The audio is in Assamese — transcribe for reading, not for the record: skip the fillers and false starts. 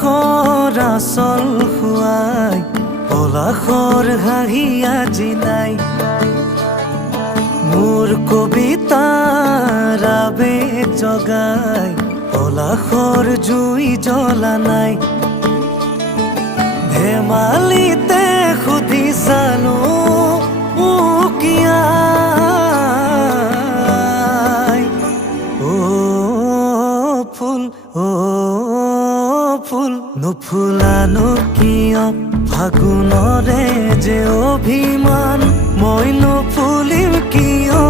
পলাশৰ আচল খুৱাই পলাশৰ হাঁহি আজি নাই মোৰ কবিতাৰ আবেগ জগাই পলাশৰ জুই জ্বলা নাই ধেমালিতে সুধি চালো উকিয়াই ফুল নুফুলানো কিয় ফাগুনৰে যে অভিমান মই নুফুলিম কিয়